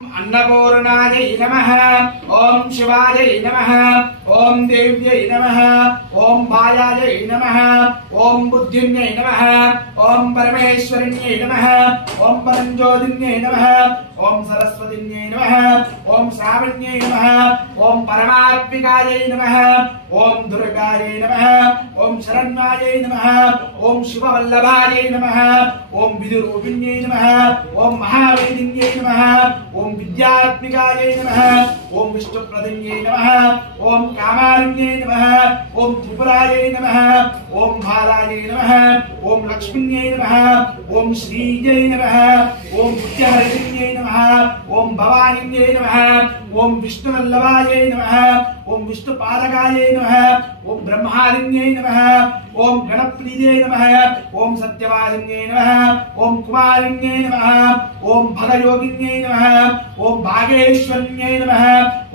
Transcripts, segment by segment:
अन्नपूर्णायै नमः। ओम शिवायै नमः। ओम देव्यै नमः। ओम भायायै नमः। ओम बुद्धिन्यै नमः। ओम परमेश्वरिण्यै नमः। ओम परञ्ज्योतिन्यै नमः। ओम सरस्वतिन्यै नमः। ओम श्रावण्यै नमः। ओम परमात्मिकायै नमः। ओम दुर्गायै नमः। ओम शरण्यायै नमः। ओम शिववल्लभायै नमः। ओम विदुरूपिण्यै नमः। ओम महावेदिन्यै नमः। ओम विद्यात्मिकायै नमः। ओम विष्णुप्रदन्यै नमः। ओम कामालिन्यै नमः। ओम त्रिपुरायै नमः। ओम भारायै नमः। ओम लक्ष्मीन्यै नमः। ओम श्रीयै नमः। ओम विद्याहरिण्यै नमः। ओम भवानिन्यै नमः। ओम विष्णुवल्लभायै नमः। ओम विष्णुपादकायै नमः। ओम ब्रह्मालिन्यै नमः। ओम गणप्रिये नमः। ओम सत्यवादिन्यै नमः। ओम कुमारिन्यै नमः। ओम भगयोगिन्यै नमः। ओम भागेश्वर्यै नमः।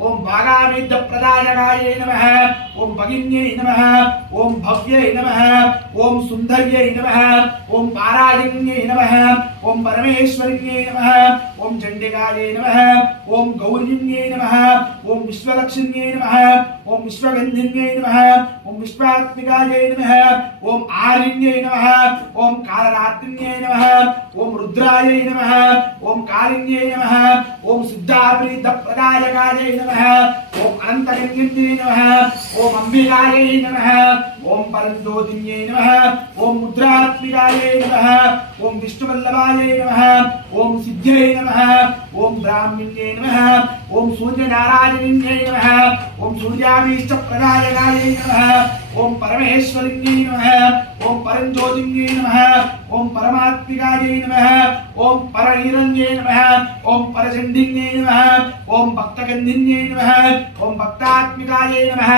ओम भागामिद्यप्रदायकायै नमः। ओम भगिन्यै नमः। ओम भव्यै नमः। ओम सुन्दर्यै नमः। ओम पारायण्यै नमः। ओम परमेश्वरिण्यै नमः। ओम चण्डिकायै नमः। ओम गौर्यिण्यै नमः। ओम विश्वलक्ष्म्यै नमः। ओम विश्वगन्धिन्यै नमः। ओम विश्वात्मिकायै नमः। ओम आलिन्यै नमः। ओम कालरात्रिण्यै नमः। ओम रुद्रायै नमः। ओम कालिन्यै नमः। ओम सिद्धापरिद्धप्रदायकायै नमः। ओम अनन्तगन्धिन्यै नमः। ओम अंबिकायै नमः। ओम परञ्ज्योतिन्यै नमः। ओम मुद्रात्मिकायै नमः। ओम विष्णुवल्लभायै नमः। ओम सिद्ध्यै नमः। ओम ब्राह्मण्यै नमः। ओम सूर्यनारायणिन्यै नमः। ओम सूर्याभीष्टप्रदायकायै नमः। ओम परमेश्वरिण्यै नमः। ओम परञ्ज्योतिन्यै नमः। ओम परमात्मिकायै नमः। ओम परहिरण्यै नमः। ओम परचण्डिन्यै नमः। ओम भक्तगन्धिन्यै नमः। ओम भक्तात्मिकायै नमः।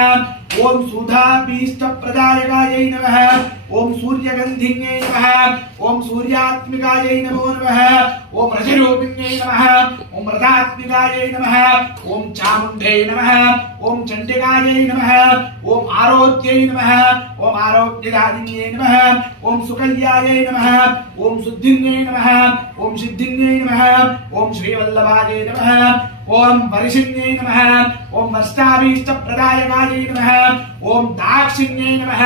ओम सुधाभीष्टप्रदायकायै नमः। ओम सूर्यगन्धिन्यै नमः। ओम सूर्यात्मिकायै नमो नमः। ओम रजरूपिण्यै नमः। ओम रथात्मिकायै नमः। ओम चामुण्डै नमः। ओम चण्डिकायै नमः। ओम आरोग्यै नमः। ओम आरोग्यदायिन्यै नमः। ओम सुकल्यायै नमः। ओम शुद्धिन्यै नमः। ओम सिद्धिन्यै नमः। ओम श्रीवल्लभायै नमः। ओम वरिशिन्यै नमः। ओम वर्ष्टाभीष्टप्रदायकायै नमः। ओम दाक्षिण्यै नमः।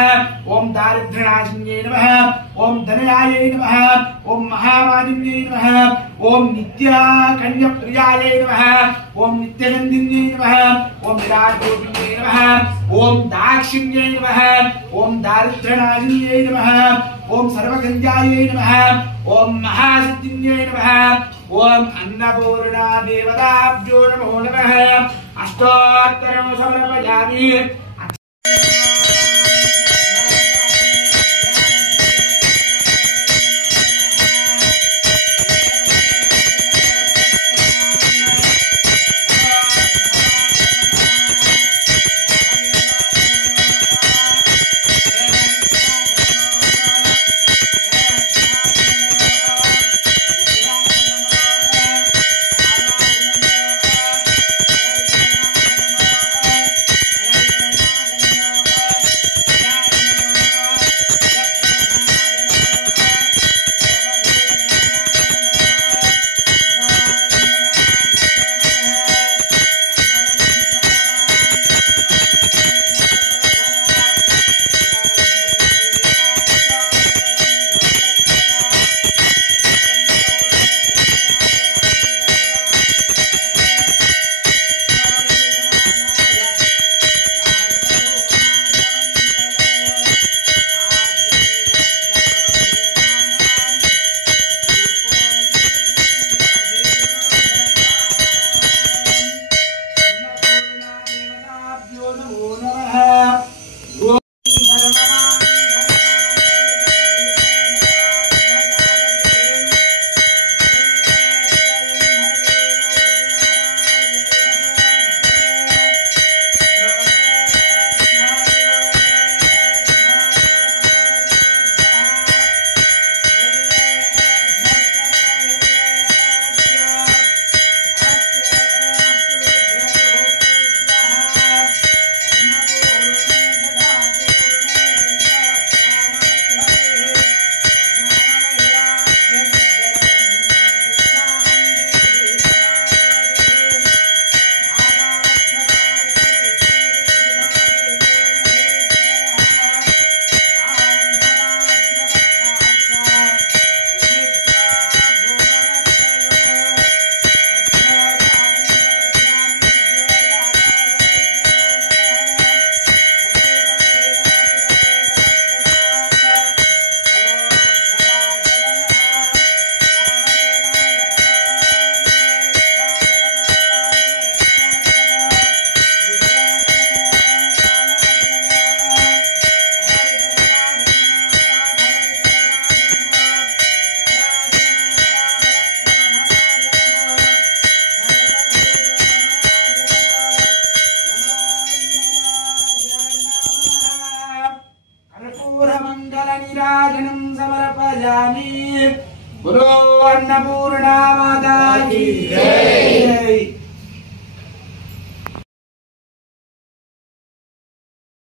ओम दारिद्र्यनाशिन्यै नमः। ओम धनयायै नमः। ओम महावादिन्यै नमः। ओम नित्याकन्यप्रियायै नमः। ओम नित्यगन्धिन्यै नमः। ओम विराटरूपिण्यै नमः। ओम दाक्षिण्यै नमः। ओम दारिद्र्यनाशिन्यै नमः। ओम सर्वगन्धायै नमः। ओम महासिद्धिन्यै नमः। ओम अन्नपूर्णा देवताभ्यो नमो नमः। अष्टोत्तरं समर्पयामि।